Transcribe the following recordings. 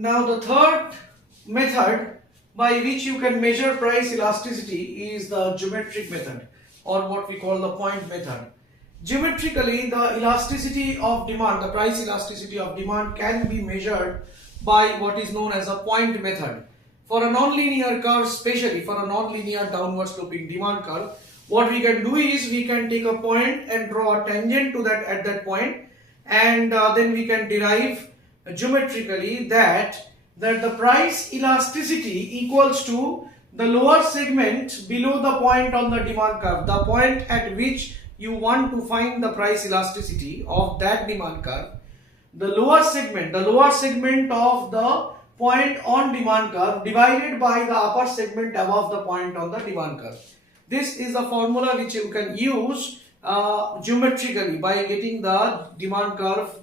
Now the third method by which you can measure price elasticity is the geometric method, or what we call the point method. Geometrically, the elasticity of demand, the price elasticity of demand can be measured by what is known as a point method. For a non-linear curve, especially for a non-linear downward sloping demand curve, what we can do is we can take a point and draw a tangent to that at that point, and then we can derive geometrically that the price elasticity equals to the lower segment below the point on the demand curve, the point at which you want to find the price elasticity of that demand curve. The lower segment of the point on demand curve divided by the upper segment above the point on the demand curve. This is a formula which you can use geometrically by getting the demand curve.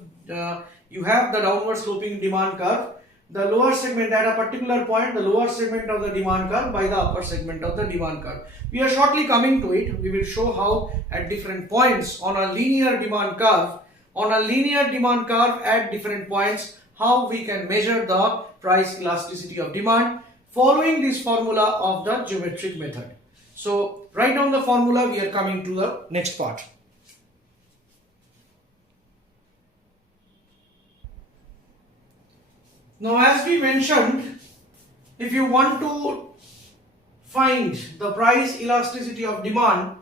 You have the downward sloping demand curve, the lower segment at a particular point, the lower segment of the demand curve by the upper segment of the demand curve. We are shortly coming to it. We will show how at different points on a linear demand curve, at different points, how we can measure the price elasticity of demand following this formula of the geometric method. So write down the formula. We are coming to the next part. Now, as we mentioned, if you want to find the price elasticity of demand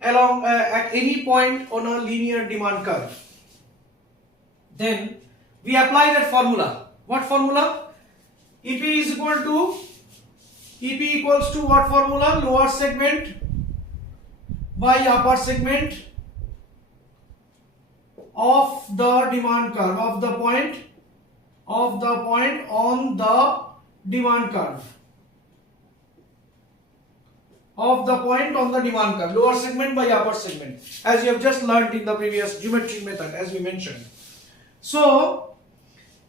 along at any point on a linear demand curve, then we apply that formula. What formula? EP equals to what formula? Lower segment by upper segment of the demand curve, of the point on the demand curve, lower segment by upper segment, as you have just learnt in the previous geometric method, as we mentioned. So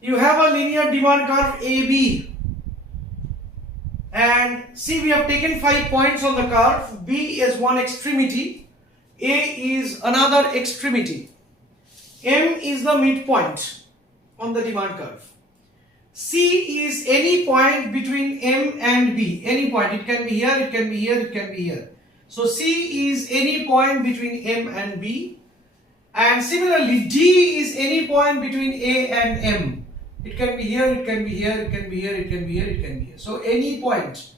you have a linear demand curve AB, and see, we have taken 5 points on the curve. B is one extremity, A is another extremity, M is the midpoint on the demand curve. C is any point between M and B. Any point. It can be here, it can be here, it can be here. So C is any point between M and B. And similarly, D is any point between A and M. It can be here, it can be here, it can be here, it can be here, it can be here. So any point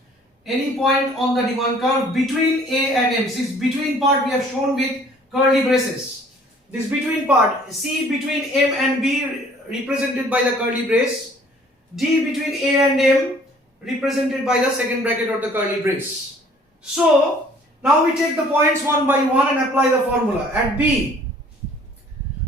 on the demand curve between A and M. This between part we have shown with curly braces. This between part, C between M and B represented by the curly brace, D between A and M represented by the second bracket or the curly brace. So now we take the points one by one and apply the formula. At B,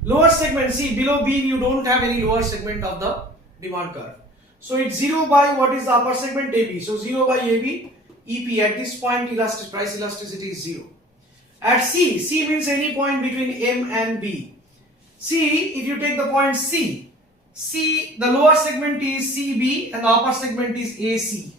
lower segment, see below B you don't have any lower segment of the demand curve. So it's 0 by what is the upper segment? AB. So 0 by AB, EP at this point price elasticity is 0. At C, C means any point between M and B. C, if you take the point C, the lower segment is CB and the upper segment is AC.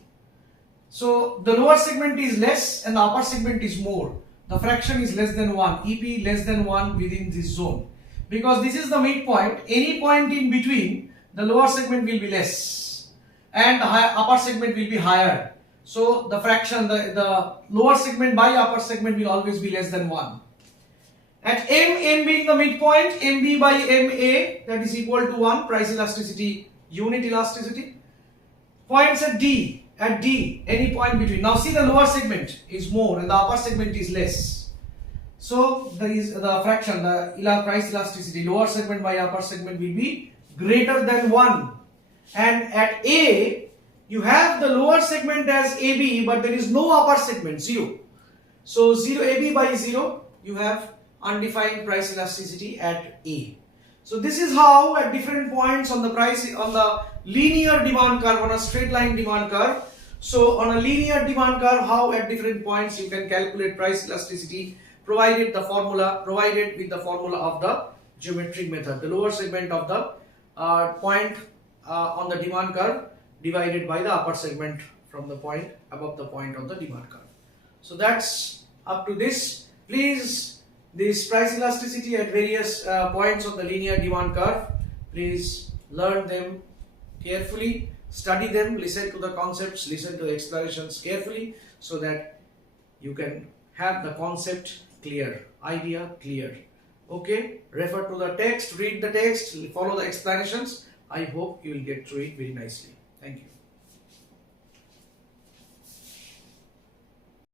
So the lower segment is less and the upper segment is more. The fraction is less than 1, EP less than 1 within this zone. Because this is the midpoint, any point in between, the lower segment will be less and the upper segment will be higher. So the fraction, the lower segment by upper segment will always be less than 1. At M being the midpoint, MB by MA, that is equal to 1, price elasticity, unit elasticity. Points at D, any point between. Now see, the lower segment is more and the upper segment is less. So there is the fraction, the price elasticity, lower segment by upper segment will be greater than 1. And at A, you have the lower segment as AB, but there is no upper segment, 0. So 0, AB by 0, you have undefined price elasticity at A. So this is how at different points on the linear demand curve, on a straight line demand curve. So on a linear demand curve, how at different points you can calculate price elasticity provided with the formula of the geometric method. The lower segment of the point on the demand curve divided by the upper segment from the point above the point on the demand curve. So that's up to this. Please, this price elasticity at various points on the linear demand curve, please learn them carefully, study them, listen to the concepts, listen to the explanations carefully, so that you can have the concept clear, idea clear. Okay, refer to the text, read the text, follow the explanations. I hope you will get through it very nicely. Thank you.